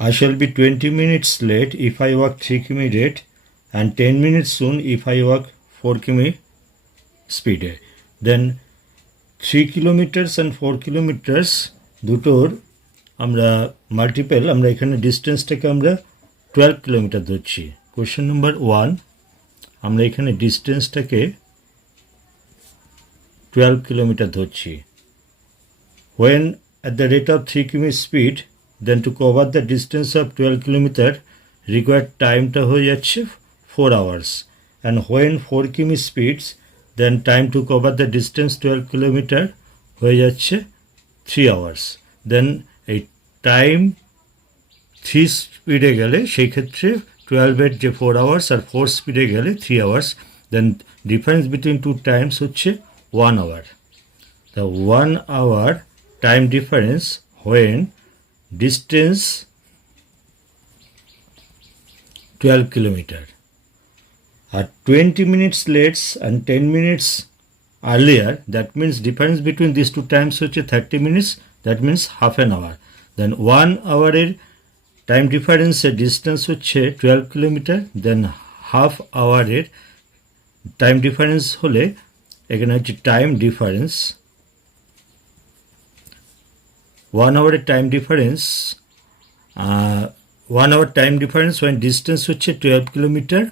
I shall be 20 minutes late if I walk 3 km rate and 10 minutes soon if I walk 4 km speed. Then 3 kilometers and 4 kilometers দুটোর আমরা multiple আমরা এখানে ডিস্টেন্সটাকে আমরা 12 kilometre ধরছি। Question number 1 আমরা এখানে ডিস্টেন্সটাকে 12 kilometre ধরছি। When at the rate of 3 km speed, then to cover the distance of 12 kilometer required টাইমটা হয়ে যাচ্ছে 4 hours, and when 4 km speeds, then time to cover the distance 12 kilometer হয়ে যাচ্ছে 3 hours. Then এই time 3 স্পিডে গেলে সেই ক্ষেত্রে 12-এর যে 4 hours আর 4 স্পিডে গেলে 3 hours. Then difference between two times হচ্ছে 1 hour. The 1 hour time difference when distance 12 kilometer. At 20 minutes late and 10 minutes earlier, that means difference between these two times হচ্ছে 30 minutes, that means half an hour. Then 1 hour এর time difference এর distance হচ্ছে 12 kilometer, then half hour এর time difference হলে এখানে হচ্ছে time difference 1 hour time difference 1 hour time difference when distance হচ্ছে 12 kilometre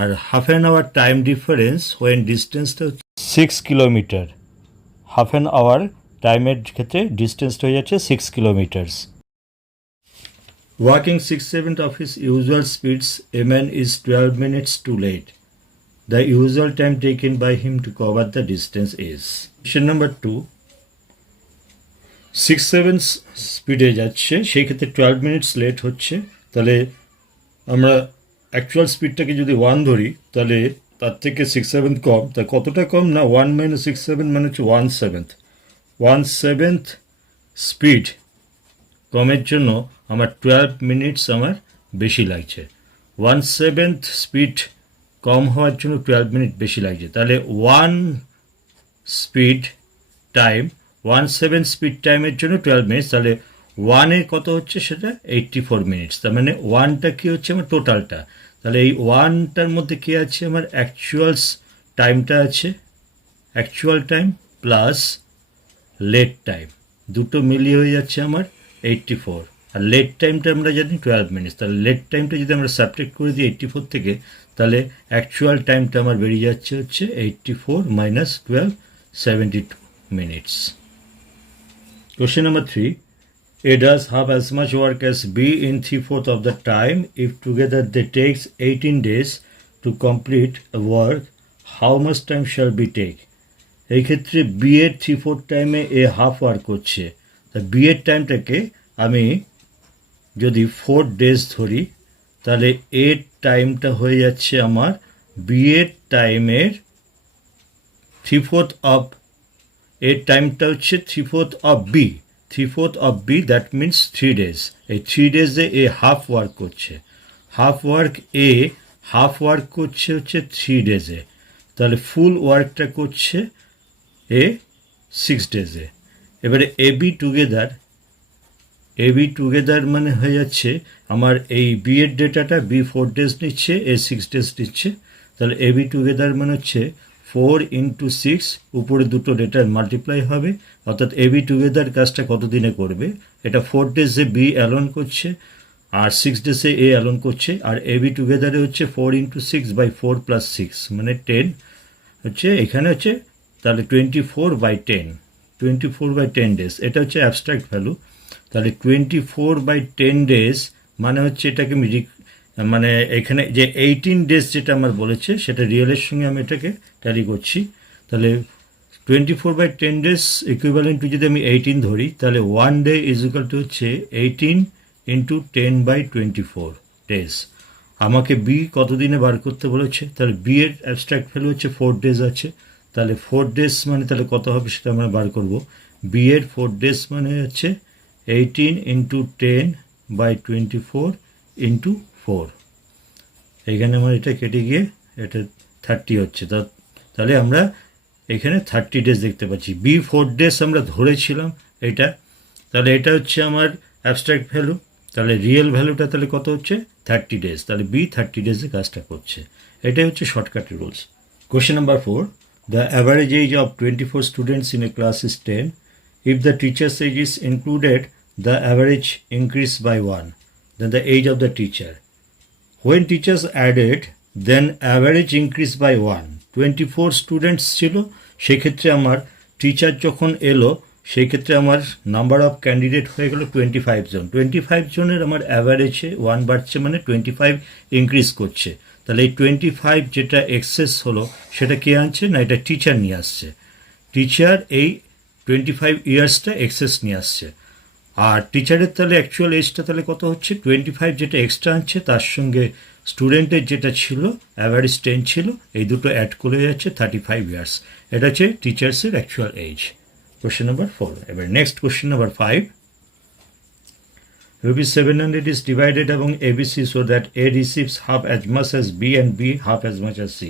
আর half an hour time difference when ডিস্টেন্সটা 6 কিলোমিটার। হাফ অ্যান আওয়ার টাইমের ক্ষেত্রে ডিস্টেন্সটা হয়ে যাচ্ছে 6 kilometres. Walking 6/7 of his usual speeds, a man is 12 minutes too late. The usual time taken by him to cover the distance is. Question number 2. 6/7 স্পিডে যাচ্ছে সেই ক্ষেত্রে 12 মিনিটস লেট হচ্ছে। তাহলে আমরা অ্যাকচুয়াল স্পিডটাকে যদি 1 ধরি তাহলে তার থেকে 6/7 কম। তা কতটা কম না 1 - 6/7 মানে হচ্ছে 1/7। 1/7 স্পিড কমের জন্য আমার 12 মিনিটস আমার বেশি লাগছে। 1/7 স্পিড কম হওয়ার জন্য 12 মিনিট বেশি লাগছে। তাহলে 1 স্পিড টাইম 1/7 স্পিড টাইমের জন্য 12 মিনিটস। তাহলে 1-এ কত হচ্ছে সেটা 84 মিনিটস। তার মানে 1টা কী হচ্ছে আমার টোটালটা। তাহলে এই 1টার মধ্যে কী আছে আমার অ্যাকচুয়ালস টাইমটা আছে, actual time plus late time দুটো মিলিয়ে হয়ে যাচ্ছে আমার 84। আর লেট টাইমটা আমরা জানি 12 মিনিটস। তাহলে লেট টাইমটা যদি আমরা সাবট্রাক্ট করে দিই 84 থেকে তাহলে অ্যাকচুয়াল টাইমটা আমার বেরিয়ে যাচ্ছে হচ্ছে 84 - 12 72 minutes. Question number 3. A does have as much work as B in 3/4 of the time. If together they takes 18 days to complete a work, how much time shall B take? এই ক্ষেত্রে B এর 3/4 টাইমে এ half work করছে। তা B এর টাইমটাকে আমি যদি 4 days ধরি তাহলে এর টাইমটা হয়ে যাচ্ছে আমার বি এর টাইমের 3/4 অফ এর টাইমটা হচ্ছে 3/4 of B. 3/4 of B that means 3 days। এই 3 days-এ এ হাফ ওয়ার্ক করছে। হাফ ওয়ার্ক এ হাফ ওয়ার্ক করছে হচ্ছে 3 days-এ। তাহলে ফুল ওয়ার্কটা করছে এ 6 days-এ। এবারে এ বি টুগেদার মানে হয়ে যাচ্ছে আমার এই বি এর ডেটাটা বি 4 days নিচ্ছে, এ 6 days নিচ্ছে। তাহলে এ বি টুগেদার মানে হচ্ছে 4 × 6 উপরে দুটো ডেটার মাল্টিপ্লাই হবে, অর্থাৎ এ বি টুগেদার কাজটা কত দিনে করবে। এটা 4 days-এ বি অ্যালোন করছে আর 6 days-এ এ অ্যালোন করছে। আর এ বি টুগেদারে হচ্ছে 4 × 6/4 + 6 মানে 10 হচ্ছে এখানে হচ্ছে। তাহলে 24/10 24/10 days এটা হচ্ছে অ্যাবস্ট্রাক্ট ভ্যালু। তাহলে 24/10 days মানে হচ্ছে এটাকে আমি মানে এখানে যে 18 days যেটা আমার বলেছে সেটা রিয়েলের সঙ্গে আমি এটাকে ট্যালি করছি। তাহলে 24/10 days ইকুইভ্যালেন্ট টু যদি আমি 18 ধরি তাহলে 1 day ইজ ইকুয়াল টু হচ্ছে 18 × 10/24 days। আমাকে বি কত দিনে বার করতে বলেছে, তাহলে বি এর অ্যাবস্ট্রাক্ট ভ্যালু হচ্ছে 4 days আছে। তাহলে 4 days মানে তাহলে কত হবে সেটা আমরা বার করব। বি এর 4 days মানে হচ্ছে 18 × 10/24 × 4। এইখানে আমার এটা কেটে গিয়ে এটা 30 হচ্ছে। তাহলে আমরা এখানে 30 days দেখতে পাচ্ছি। বি 4 days আমরা ধরেছিলাম এটা। তাহলে এটা হচ্ছে আমার অ্যাবস্ট্রাক্ট ভ্যালু। তাহলে রিয়েল ভ্যালুটা তাহলে কত হচ্ছে 30 ডেজ, তাহলে বি 30 ডেজে কাজটা করছে। এটাই হচ্ছে shortcut rules. Question number 4, the average age of 24 students in a class is 10. If the teacher's age is included, the average increase by 1, then the age of the teacher. When teachers added, then average increase by 1. 24 students ছিল, সেক্ষেত্রে আমার teacher যখন এলো সেই ক্ষেত্রে আমার number of candidate হয়ে গেল 25 জন। 25 জনের আমার অ্যাভারেজে 1 বাড়ছে, মানে 25 ইনক্রিজ করছে। তাহলে এই 25 যেটা এক্সেস হলো সেটা কে আনছে না, এটা টিচার নিয়ে আসছে। টিচার এই 25 ইয়ার্সটা এক্সেস নিয়ে আসছে। আর টিচারের তাহলে অ্যাকচুয়াল এজটা তাহলে কত হচ্ছে, 25 যেটা এক্সট্রা আনছে তার সঙ্গে স্টুডেন্টের যেটা ছিল অ্যাভারেজ 10 ছিল, এই দুটো অ্যাড করে যাচ্ছে 35 ইয়ার্স। এটা হচ্ছে টিচার্সের অ্যাকচুয়াল এজ। Question number 4। এবার next question number 5, rupees 700 is divided among ABC so that A receives half as much as B and B half as much as C,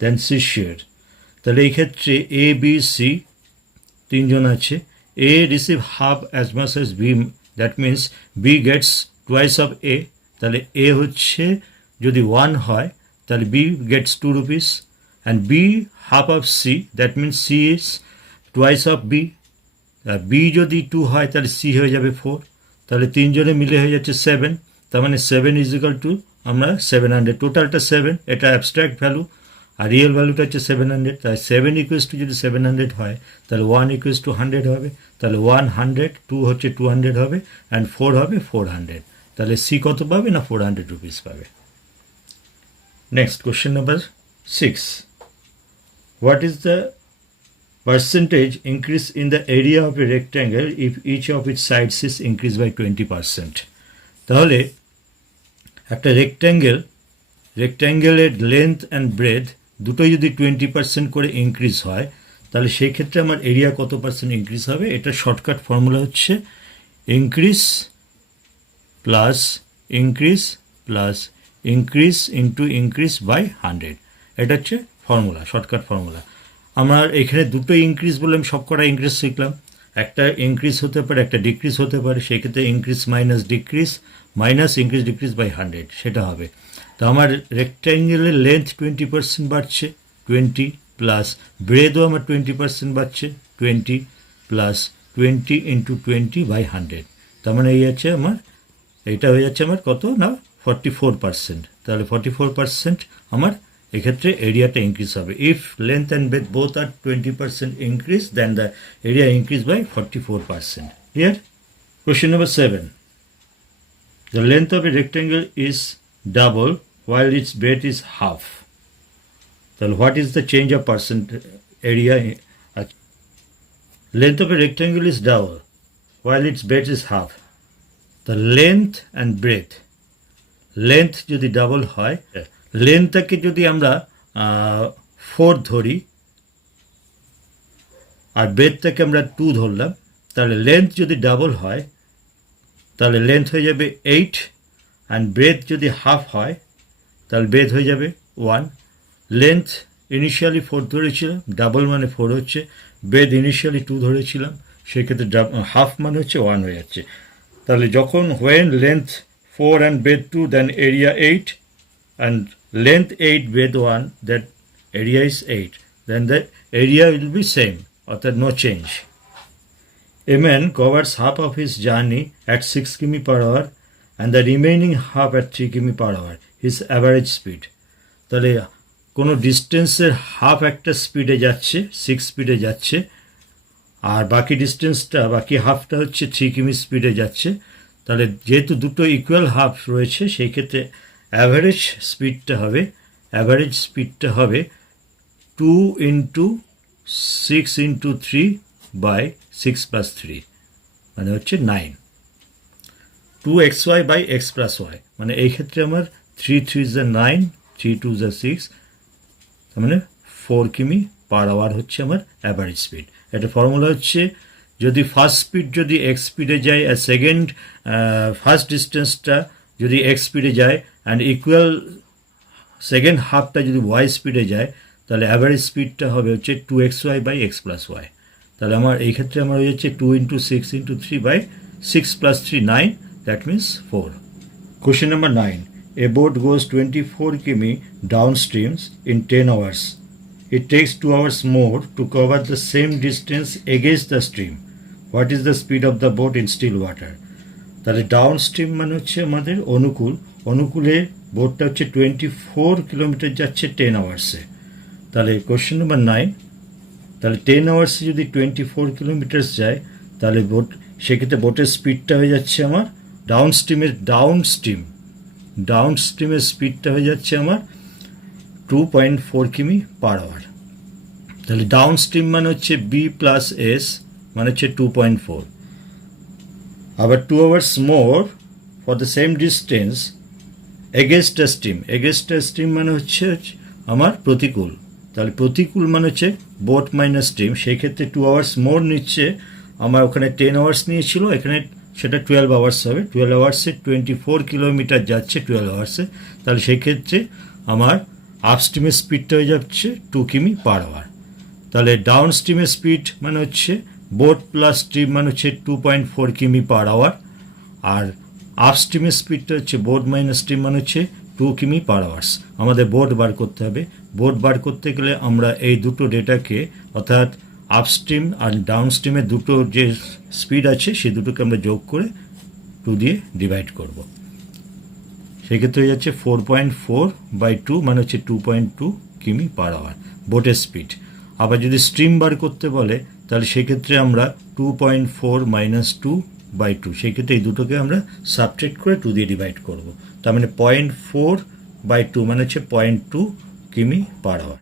then C share. তাহলে এই ক্ষেত্রে A B C তিনজন আছে। A receive half as much as B, that means B gets twice of A. তাহলে A হচ্ছে যদি 1 হয় তাহলে B gets 2 rupees and B half of C, that means C is twice of B. R B যদি 2 হয় তাহলে C হয়ে যাবে 4, তাহলে তিনজনে মিলে হয়ে যাচ্ছে 7। তার মানে 7 ইজ ইকাল টু আমরা 700, টোটালটা 7, এটা অ্যাবস্ট্রাক্ট ভ্যালু আর রিয়েল ভ্যালুটা হচ্ছে 700। তাই 7 ইকুয়ালস টু যদি 700 হয় তাহলে 1 ইকুয়ালস টু 100 হবে, তাহলে 100, 2 হচ্ছে 200 হবে অ্যান্ড 4 হবে 400। তাহলে সি কত পাবে না 400 রুপিস পাবে। Next question number 6, what is the percentage increase in the area of a rectangle if each of its sides is increased by 20%. তাহলে একটা রেক্ট্যাঙ্গেলের লেন্থ অ্যান্ড ব্রেথ দুটোই যদি 20% করে ইনক্রিজ হয় তাহলে সেই ক্ষেত্রে আমার এরিয়া কত পার্সেন্ট ইনক্রিজ হবে। এটা শর্টকাট ফর্মুলা হচ্ছে increase plus increase into increase by 100। এটা হচ্ছে ফর্মুলা, শর্টকাট ফর্মুলা। আমার এখানে দুটো ইনক্রিজ বললাম, সব কটা ইনক্রিজ শিখলাম। একটা ইনক্রিজ হতে পারে, একটা ডিক্রিজ হতে পারে, সেক্ষেত্রে increase minus increase decrease by 100 সেটা হবে। তো আমার রেক্ট্যাঙ্গেলের লেন্থ 20% বাড়ছে, 20 প্লাস ব্রেডও আমার 20% বাড়ছে, 20 প্লাস 20 ইন্টু 20 বাই 100। তার মানে এই আছে আমার, এইটা হয়ে যাচ্ছে আমার কত না 44%। তাহলে 44% আমার এক্ষেত্রে এরিয়াটা ইনক্রিজ হবে। If length and breadth both are 20% increase then the area increase by 44%। Clear? Question number 7, the length of a rectangle is double while its breadth is half. তাহলে what is the change of percent area? Length of a rectangle is double while its breadth is half. The length and breadth, length যদি double হয়, লেন্থটাকে যদি আমরা 4 ধরি আর ব্রেডটাকে আমরা 2 ধরলাম, তাহলে length যদি ডাবল হয় তাহলে লেন্থ হয়ে যাবে 8 অ্যান্ড ব্রেড যদি হাফ হয় তাহলে ব্রেড হয়ে যাবে 1। লেন্থ ইনিশিয়ালি 4 ধরেছিলাম, ডাবল মানে 4 হচ্ছে, ব্রেড ইনিশিয়ালি 2 ধরেছিলাম, সেক্ষেত্রে হাফ মানে হচ্ছে 1 হয়ে যাচ্ছে। তাহলে যখন when length 4 and breadth 2 then area 8 and length 8 breadth 1 that area is 8, then the area will be same, অর্থাৎ no change. A man covers half of his journey at 6 km per hour and the remaining half at 3 km per hour, his average speed. তাহলে কোনো ডিস্টেন্সের half একটা স্পিডে যাচ্ছে, 6 স্পিডে যাচ্ছে, আর বাকি ডিস্টেন্সটা, বাকি হাফটা হচ্ছে 3 কিমি স্পিডে যাচ্ছে। তাহলে যেহেতু দুটো ইকুয়াল হাফ রয়েছে সেই ক্ষেত্রে অ্যাভারেজ স্পিডটা হবে 2 ইন্টু 6 ইন্টু 3 বাই 6 প্লাস 3, মানে হচ্ছে 9, 2xy by x plus y। মানে এই ক্ষেত্রে আমার 3 3 is 9, 3 2 is 6, তার মানে 4 কিমি পার আওয়ার হচ্ছে আমার অ্যাভারেজ স্পিড। এটা ফর্মুলা হচ্ছে যদি ফার্স্ট স্পিড যদি এক্স স্পিডে যায় আর ফার্স্ট ডিস্টেন্সটা যদি এক্স স্পিডে যায় অ্যান্ড ইকুয়াল সেকেন্ড হাফটা যদি ওয়াই স্পিডে যায় তাহলে অ্যাভারেজ স্পিডটা হবে হচ্ছে 2xy by x plus y। তাহলে আমার এই ক্ষেত্রে আমার হয়ে যাচ্ছে 2 into 6 into 3 by 6 plus 3 9, that means 4. Question number 9. A boat goes 24 km downstream in 10 hours. It takes 2 hours more to cover the same distance against the stream. What is the speed of the boat in still water? তাহলে down stream মানে হচ্ছে আমাদের অনুকূলে বোটটা হচ্ছে 24 kilometre যাচ্ছে 10 আওয়ার্সে। তাহলে question number 9, তাহলে 10 আওয়ার্সে যদি 24 কিলোমিটার যায় তাহলে সেক্ষেত্রে বোটের স্পিডটা হয়ে যাচ্ছে আমার ডাউন স্ট্রিমের স্পিডটা হয়ে যাচ্ছে আমার 2.4 কিমি পার আওয়ার। তাহলে ডাউন স্ট্রিম মানে হচ্ছে বি প্লাস এস মানে হচ্ছে 2.4। আবার 2 hours more for the same distance against a stream মানে হচ্ছে আমার প্রতিকূল। তাহলে প্রতিকূল মানে হচ্ছে বোট মাইনাস স্ট্রিম, সেই ক্ষেত্রে 2 hours মোর নিচ্ছে। আমার ওখানে 10 hours নিয়েছিল, এখানে সেটা 12 hours হবে। 12 hours-এ 24 কিলোমিটার যাচ্ছে 12 hours-এ, তাহলে সেই ক্ষেত্রে আমার আপস্ট্রিমের স্পিডটা হয়ে যাচ্ছে 2 কিমি পার আওয়ার। তাহলে ডাউন স্ট্রিমের স্পিড মানে হচ্ছে বোট প্লাস স্ট্রিম মানে হচ্ছে 2.4 কিমি পার আওয়ার, আর আপস্ট্রিমের স্পিডটা হচ্ছে বোট মাইনাস স্ট্রিম মানে হচ্ছে 2 কিমি পার আওয়ার্স। আমাদের বোট বার করতে হবে। বোট বার করতে গেলে আমরা এই দুটো ডেটাকে অর্থাৎ আপস্ট্রিম আর ডাউন স্ট্রিমের দুটো যে স্পিড আছে সেই দুটোকে আমরা যোগ করে 2 দিয়ে ডিভাইড করব। সেক্ষেত্রে হয়ে যাচ্ছে 4.4/2 মানে হচ্ছে 2.2 কিমি পার আওয়ার বোটের স্পিড। আবার যদি স্ট্রিম বার করতে বলে তাহলে সেক্ষেত্রে আমরা 2.4 - 2/2, সেই ক্ষেত্রে এই দুটোকে আমরা সাবট্রাক্ট করে 2 দিয়ে ডিভাইড করব। তার মানে 0.4/2 মানে হচ্ছে 0.2 কিমি পার আওয়ার।